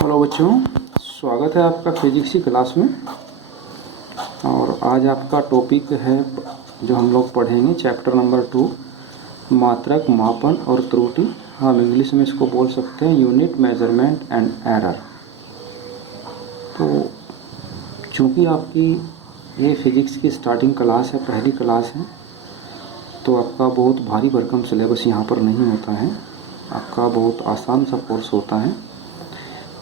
Hello बच्चों, स्वागत है आपका फिजिक्स की क्लास में। और आज आपका टॉपिक है जो हम लोग पढ़ेंगे चैप्टर नंबर 2, मात्रक, मापन और त्रुटि। हम इंग्लिश में इसको बोल सकते हैं यूनिट मेजरमेंट एंड एरर। तो चूँकि आपकी ये फिजिक्स की स्टार्टिंग क्लास है, पहली क्लास है, तो आपका बहुत भारी भरकम सिलेबस यहाँ पर नहीं होता है। आपका बहुत आसान सा कोर्स होता है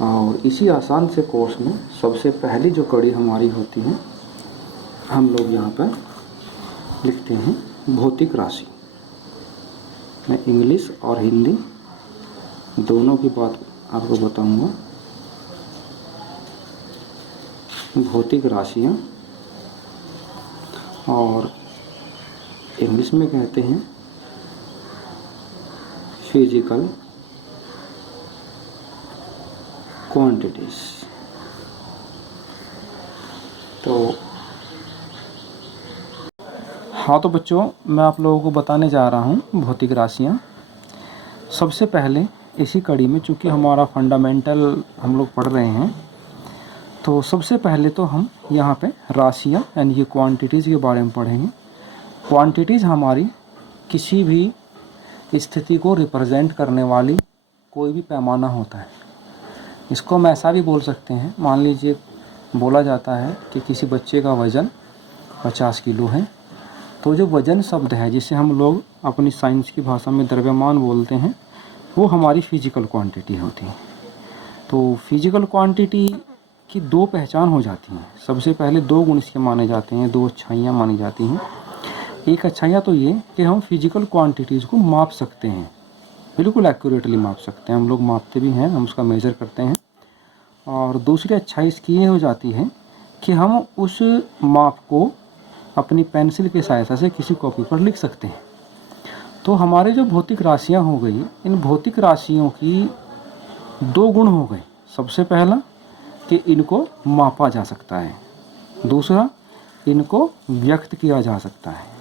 और इसी आसान से कोर्स में सबसे पहली जो कड़ी हमारी होती है, हम लोग यहाँ पर लिखते हैं भौतिक राशि। मैं इंग्लिश और हिंदी दोनों की बात आपको बताऊंगा। भौतिक राशियाँ, और इंग्लिश में कहते हैं फिजिकल क्वांटिटीज। तो हाँ, तो बच्चों मैं आप लोगों को बताने जा रहा हूँ भौतिक राशियाँ। सबसे पहले इसी कड़ी में, चूँकि हमारा फंडामेंटल हम लोग पढ़ रहे हैं, तो सबसे पहले तो हम यहाँ पे राशियाँ यानी कि क्वांटिटीज़ के बारे में पढ़ेंगे। क्वांटिटीज़ हमारी किसी भी स्थिति को रिप्रेजेंट करने वाली कोई भी पैमाना होता है। इसको हम ऐसा भी बोल सकते हैं, मान लीजिए बोला जाता है कि किसी बच्चे का वज़न 50 किलो है, तो जो वज़न शब्द है जिसे हम लोग अपनी साइंस की भाषा में द्रव्यमान बोलते हैं, वो हमारी फिजिकल क्वांटिटी होती है। तो फिजिकल क्वांटिटी की दो पहचान हो जाती हैं। सबसे पहले दो गुण इसके माने जाते हैं, दो अच्छाइयाँ मानी जाती हैं। एक अच्छाइयाँ तो ये कि हम फिजिकल क्वांटिटीज़ को माप सकते हैं, बिल्कुल एक्यूरेटली माप सकते हैं। हम लोग मापते भी हैं, हम उसका मेज़र करते हैं। और दूसरी अच्छाई इसकी ये हो जाती है कि हम उस माप को अपनी पेंसिल की सहायता से किसी कॉपी पर लिख सकते हैं। तो हमारे जो भौतिक राशियाँ हो गई, इन भौतिक राशियों की दो गुण हो गए। सबसे पहला कि इनको मापा जा सकता है, दूसरा इनको व्यक्त किया जा सकता है।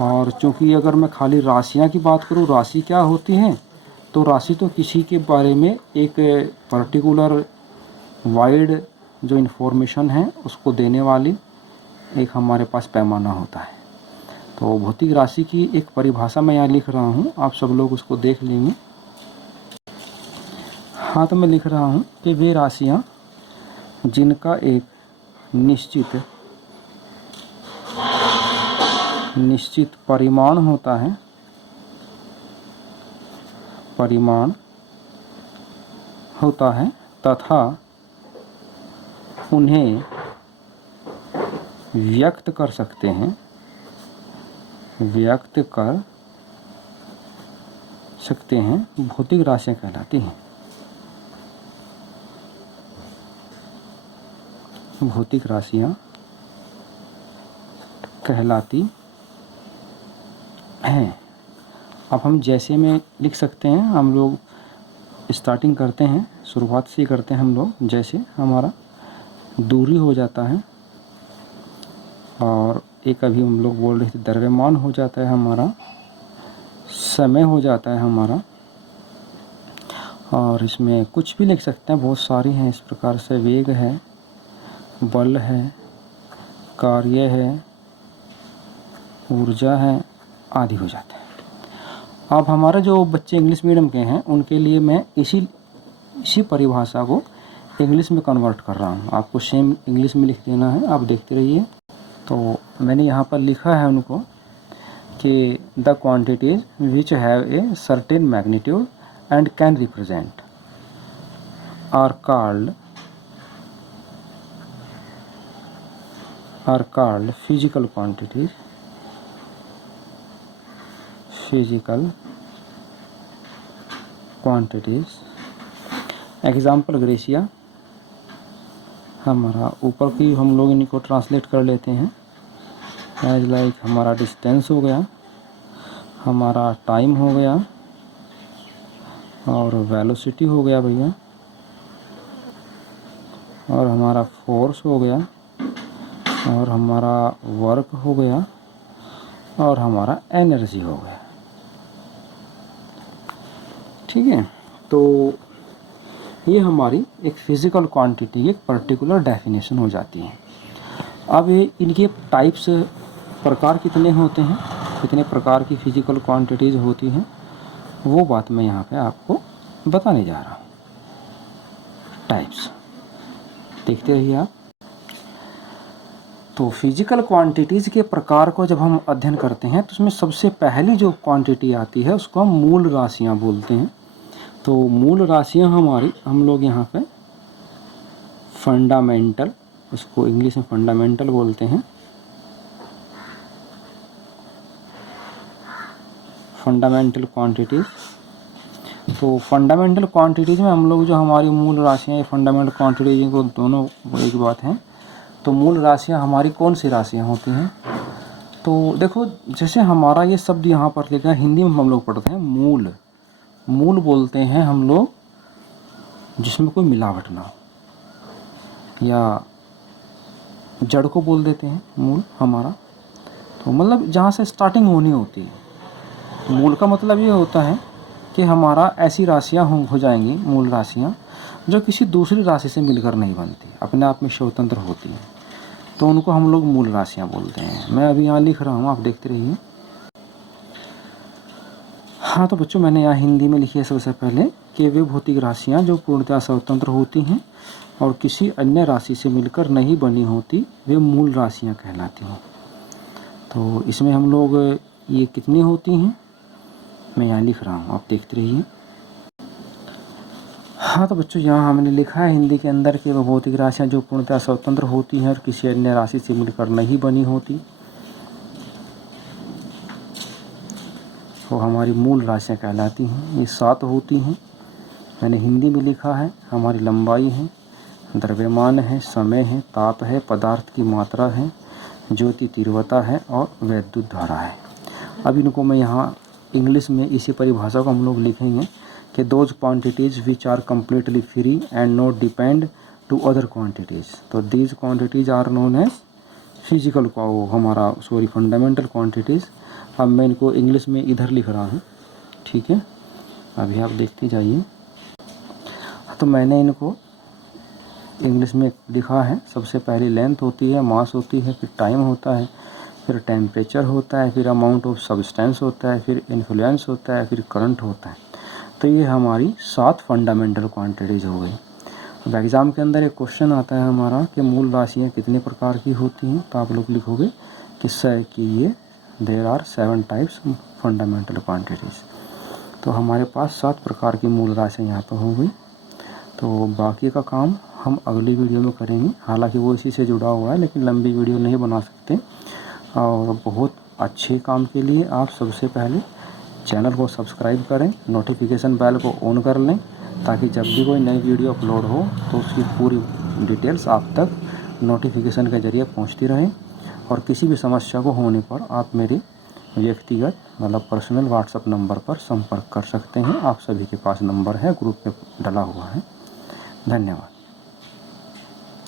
और चूँकि अगर मैं खाली राशियाँ की बात करूँ, राशि क्या होती है, तो राशि तो किसी के बारे में एक पर्टिकुलर वाइड जो इन्फॉर्मेशन है उसको देने वाली एक हमारे पास पैमाना होता है। तो भौतिक राशि की एक परिभाषा मैं यहाँ लिख रहा हूँ, आप सब लोग उसको देख लेंगे। हाँ, तो मैं लिख रहा हूँ कि वे राशियाँ जिनका एक निश्चित परिमाण होता है, तथा उन्हें व्यक्त कर सकते हैं, भौतिक राशियाँ कहलाती हैं। भौतिक राशियाँ कहलाती हैं। अब हम जैसे में लिख सकते हैं, हम लोग स्टार्टिंग करते हैं, शुरुआत से ही करते हैं हम लोग। जैसे हमारा दूरी हो जाता है, और एक अभी हम लोग बोल रहे थे द्रव्यमान हो जाता है हमारा, समय हो जाता है हमारा, और इसमें कुछ भी लिख सकते हैं, बहुत सारी हैं इस प्रकार से। वेग है, बल है, कार्य है, ऊर्जा है, आदि हो जाता है। अब हमारे जो बच्चे इंग्लिश मीडियम के हैं उनके लिए मैं इसी परिभाषा को इंग्लिश में कन्वर्ट कर रहा हूँ। आपको सेम इंग्लिश में लिख देना है, आप देखते रहिए। तो मैंने यहाँ पर लिखा है उनको कि the quantities which have a certain magnitude and can represent are called physical quantities. Example gratia, हमारा ऊपर की हम लोग इनको ट्रांसलेट कर लेते हैं एज लाइक हमारा डिस्टेंस हो गया, हमारा टाइम हो गया, और वेलोसिटी हो गया भैया, और हमारा फोर्स हो गया, और हमारा वर्क हो गया, और हमारा एनर्जी हो गया। ठीक है, तो ये हमारी एक फिज़िकल क्वांटिटी की एक पर्टिकुलर डेफिनेशन हो जाती है। अब ये इनके टाइप्स प्रकार कितने होते हैं, कितने प्रकार की फिज़िकल क्वांटिटीज़ होती हैं, वो बात मैं यहाँ पे आपको बताने जा रहा हूँ। टाइप्स देखते रहिए आप। तो फिज़िकल क्वांटिटीज़ के प्रकार को जब हम अध्ययन करते हैं तो उसमें सबसे पहली जो क्वांटिटी आती है उसको हम मूल राशियाँ बोलते हैं। तो मूल राशियाँ हमारी, हम लोग यहाँ पे फंडामेंटल, उसको इंग्लिश में फंडामेंटल बोलते हैं, फंडामेंटल क्वांटिटीज़। तो फंडामेंटल क्वांटिटीज़ में हम लोग जो हमारी मूल राशियाँ, फंडामेंटल क्वांटिटीज़ को दोनों एक बात है। तो मूल राशियाँ हमारी कौन सी राशियाँ होती हैं? तो देखो, जैसे हमारा ये शब्द यहाँ पर लिखा है, हिंदी में हम लोग पढ़ते हैं मूल। मूल बोलते हैं हम लोग जिसमें कोई मिलावट ना हो, या जड़ को बोल देते हैं मूल हमारा। तो मतलब जहाँ से स्टार्टिंग होनी होती है। तो मूल का मतलब ये होता है कि हमारा ऐसी राशियाँ हो जाएंगी, मूल राशियाँ, जो किसी दूसरी राशि से मिलकर नहीं बनती, अपने आप में स्वतंत्र होती हैं। तो उनको हम लोग मूल राशियाँ बोलते हैं। मैं अभी यहाँ लिख रहा हूँ, आप देखते रहिए। हाँ, तो बच्चों मैंने यहाँ हिंदी में लिखी है सबसे पहले कि वे भौतिक राशियाँ जो पूर्णतः स्वतंत्र होती हैं और किसी अन्य राशि से मिलकर नहीं बनी होती, वे मूल राशियाँ कहलाती हैं। तो इसमें हम लोग ये कितनी होती हैं मैं यहाँ लिख रहा हूँ, आप देखते रहिए। हाँ, तो बच्चों यहाँ हमने लिखा है हिंदी के अंदर कि वह भौतिक राशियाँ जो पूर्णतः स्वतंत्र होती हैं और किसी अन्य राशि से मिलकर नहीं बनी होती, वो हमारी मूल राशियाँ कहलाती हैं। ये 7 होती हैं। मैंने हिंदी में लिखा है, हमारी लंबाई है, द्रव्यमान है, समय है, ताप है, पदार्थ की मात्रा है, ज्योति तीव्रता है और वैद्युत धारा है। अब इनको मैं यहाँ इंग्लिश में इसी परिभाषा को हम लोग लिखेंगे कि those quantities which are completely free and not depend to other quantities. तो these quantities are known as physical fundamental quantities. अब मैं इनको इंग्लिश में इधर लिख रहा हूँ, ठीक है, अभी आप देखते जाइए। तो मैंने इनको इंग्लिश में लिखा है। सबसे पहले लेंथ होती है, मास होती है, फिर टाइम होता है, फिर टेम्परेचर होता है, फिर अमाउंट ऑफ सब्सटेंस होता है, फिर इन्फ्लुएंस होता है, फिर करंट होता है। तो ये हमारी 7 फंडामेंटल क्वांटिटीज़ हो गई। अब एग्ज़ाम के अंदर एक क्वेश्चन आता है हमारा कि मूल राशियाँ कितने प्रकार की होती हैं, तो आप लोग लिखोगे कि ये there are 7 types fundamental quantities. तो हमारे पास 7 प्रकार की मूल राशियाँ यहाँ पर हो गई। तो बाकी का काम हम अगली वीडियो में करेंगे। हालांकि वो इसी से जुड़ा हुआ है, लेकिन लंबी वीडियो नहीं बना सकते। और बहुत अच्छे काम के लिए आप सबसे पहले चैनल को सब्सक्राइब करें, नोटिफिकेशन बेल को ऑन कर लें, ताकि जब भी कोई नई वीडियो अपलोड हो तो उसकी पूरी डिटेल्स आप तक नोटिफिकेशन के ज़रिए पहुंचती रहे। और किसी भी समस्या को होने पर आप मेरे व्यक्तिगत मतलब पर्सनल व्हाट्सएप नंबर पर संपर्क कर सकते हैं। आप सभी के पास नंबर है, ग्रुप पे डला हुआ है। धन्यवाद।